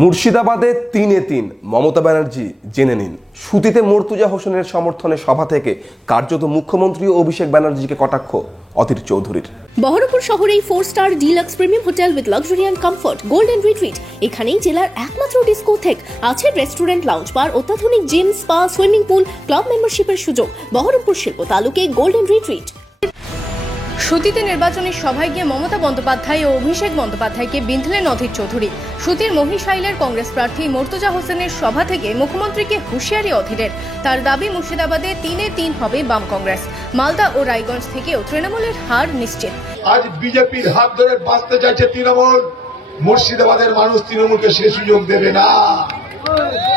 মুর্শিদাবাদে ৩-৩ মমতা ব্যানার্জি জেনে নিন। সুতিতে মর্তুজা হোসেনের সমর্থনে সভা থেকে কার্যত মুখ্যমন্ত্রী অভিষেক ব্যানার্জিকে কটাক্ষ অধীর চৌধুরীর। বহরমপুর শহরেই four star deluxe premium hotel with luxury and comfort golden retreat. এখানেই জেলার একমাত্র ডিস্কোথেক, আছে রেস্টুরেন্ট, লাউঞ্জ বার, অত্যাধুনিক gym, spa, swimming pool, club মেম্বারশিপের সুযোগ। বহরমপুর শিল্প তালুকে গোল্ডেন রিট্রিট। সুতিতে নির্বাচনী সভায় গিয়ে মমতা বন্দ্যোপাধ্যায় ও অভিষেক বন্দ্যোপাধ্যায়কে বিঁধলেন অধীর চৌধুরী। সুতির মহিশাইলের কংগ্রেস প্রার্থী মর্তুজা হোসেনের সভা থেকে মুখ্যমন্ত্রীকে হুঁশিয়ারি অধীরের। তার দাবি, মুর্শিদাবাদে ৩-৩ হবে বাম কংগ্রেস। মালদা ও রায়গঞ্জ থেকেও তৃণমূলের হার নিশ্চিত। আজ বিজেপির হাত ধরে বাঁচতে চাইছে তৃণমূল। মুর্শিদাবাদের মানুষ তৃণমূলকে সে সুযোগ দেবে না,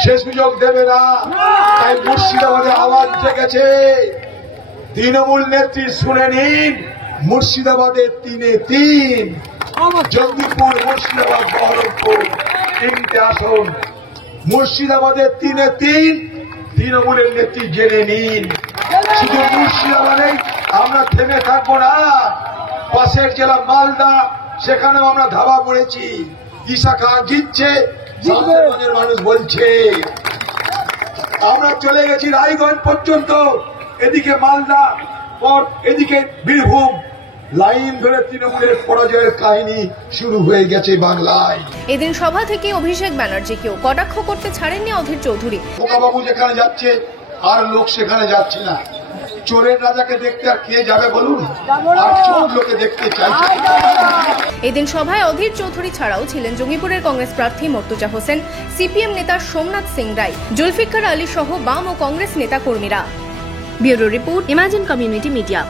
সে সুযোগ দেবে না। তাই মুর্শিদাবাদে আওয়াজ জেগেছে, তৃণমূল নেত্রী শুনে নিন, মুর্শিদাবাদে ৩-৩, জঙ্গিপুর, মুর্শিদাবাদ, বহরমপুর, ৩টে আসন। মুর্শিদাবাদে ৩-৩, তৃণমূলের নেত্রী জেনে নিন। শুধু মুর্শিদাবাদেই আমরা থেমে থাকবো না, পাশের জেলা মালদা, সেখানেও আমরা ধাবা পড়েছি। ঈশা খান জিতছে, সামনের মানুষ বলছে। আমরা চলে গেছি রায়গঞ্জ পর্যন্ত, এদিকে মালদা, এদিকে বীরভূম, লাইন ধরে তৃণমূলের পরাজয়ের কাহিনী শুরু হয়ে গেছে বাংলায়। এদিন সভা থেকে অভিষেক ব্যানার্জিকেও কটাক্ষ করতে ছাড়েননি অধীর চৌধুরী। খোকাবাবু যেখানে যাচ্ছে আর লোক সেখানে যাচ্ছে না। চোরের রাজাকে দেখতে আর কে যাবে বলুন, আর চোর লোকে দেখতে চাইছে। এদিন সভায় অধীর চৌধুরী ছাড়াও ছিলেন জঙ্গিপুরের কংগ্রেস প্রার্থী মর্তুজা হোসেন, সিপিএম নেতা সোমনাথ সিং রায়, জুলফিকার আলী সহ বাম ও কংগ্রেস নেতা কর্মীরা। Bureau report, imagine community media.